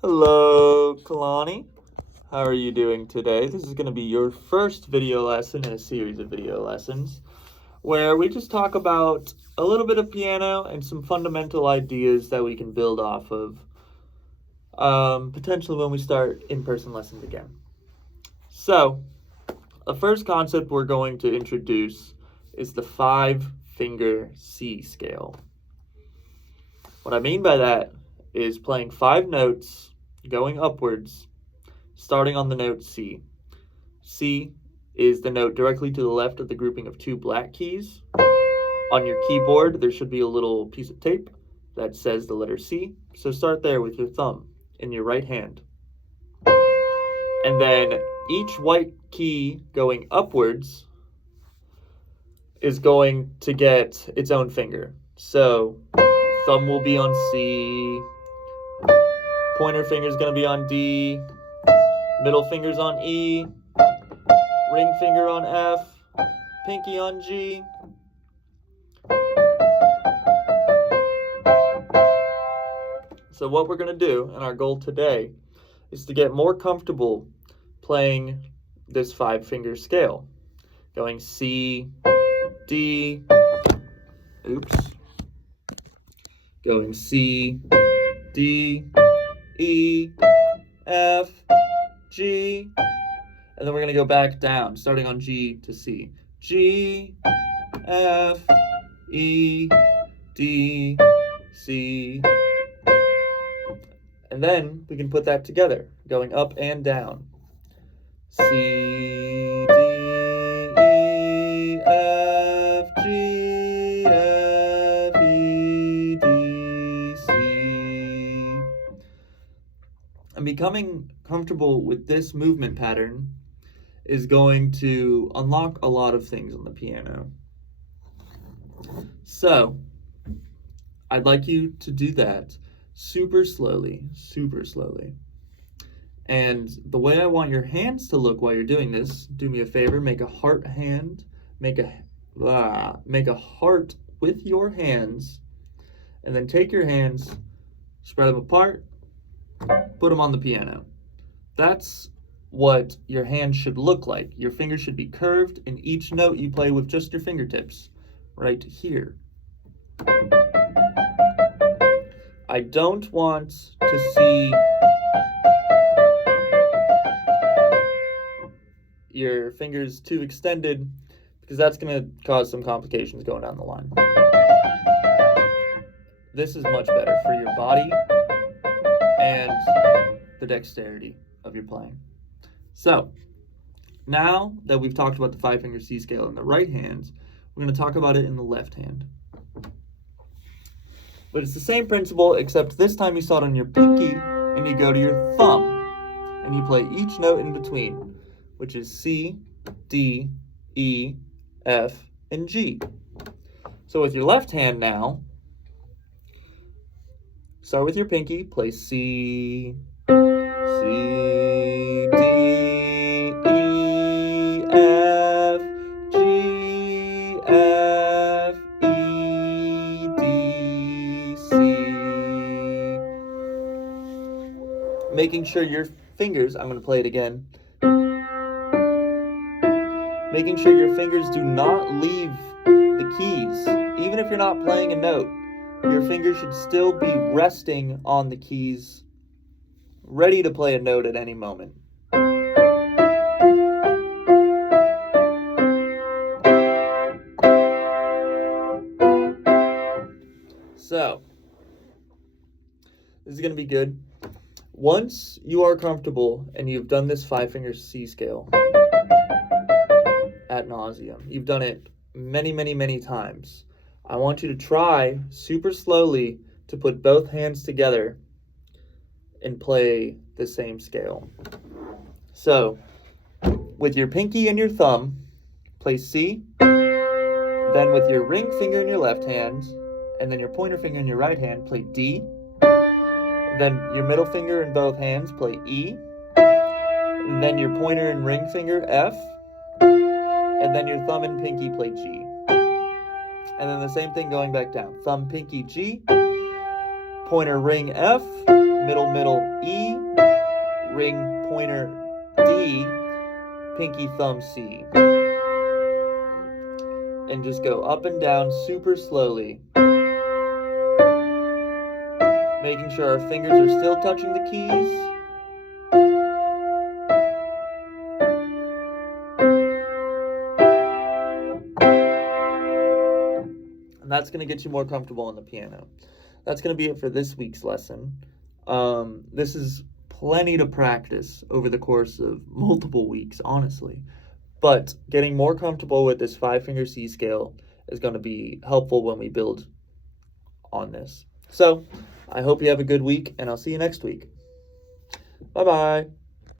Hello, kyhlani. How are you doing today? This is going to be your first video lesson in a series of video lessons where we just talk about a little bit of piano and some fundamental ideas that we can build off of potentially when we start in-person lessons again. So, the first concept we're going to introduce is the 5-finger C scale. What I mean by that is playing 5 notes going upwards, starting on the note C. C is the note directly to the left of the grouping of 2 black keys. On your keyboard, there should be a little piece of tape that says the letter C. So start there with your thumb in your right hand. And then each white key going upwards is going to get its own finger. So thumb will be on C, pointer finger is going to be on D, middle finger's on E, ring finger on F, pinky on G. So what we're going to do, and our goal today, is to get more comfortable playing this 5-finger scale. Going C, D, going C, D, E, F, G, and then we're going to go back down, starting on G to C. G, F, E, D, C. And then we can put that together, going up and down. C, D, E, F, G, F, E, D, C. And becoming comfortable with this movement pattern is going to unlock a lot of things on the piano. So, I'd like you to do that super slowly. And the way I want your hands to look while you're doing this, do me a favor, make a heart hand, make a heart with your hands, and then take your hands, spread them apart, put them on the piano. That's what your hand should look like. Your fingers should be curved, and each note you play with just your fingertips, right here. I don't want to see your fingers too extended because that's going to cause some complications going down the line. This is much better for your body and the dexterity of your playing. So, now that we've talked about the 5-finger C scale in the right hand, we're going to talk about it in the left hand. But it's the same principle, except this time you start on your pinky and you go to your thumb and you play each note in between, which is C, D, E, F, and G. So with your left hand now, start with your pinky, play C, C, D, E, F, G, F, E, D, C. Making sure your fingers, I'm going to play it again, making sure your fingers do not leave the keys. Even if you're not playing a note, your fingers should still be resting on the keys, ready to play a note at any moment. So, this is going to be good. Once you are comfortable and you've done this 5-finger C scale ad nauseum, you've done it many times, I want you to try super slowly to put both hands together and play the same scale. So, with your pinky and your thumb, play C, then with your ring finger in your left hand, and then your pointer finger in your right hand, play D, then your middle finger in both hands, play E, and then your pointer and ring finger, F, and then your thumb and pinky play G. And then the same thing going back down. Thumb, pinky, G, pointer, ring, F, middle, middle, E, ring, pointer, D, pinky, thumb, C. And just go up and down super slowly, making sure our fingers are still touching the keys. And that's going to get you more comfortable on the piano. That's going to be it for this week's lesson. This is plenty to practice over the course of multiple weeks, honestly. But getting more comfortable with this 5-finger C scale is going to be helpful when we build on this. So I hope you have a good week, and I'll see you next week. Bye-bye.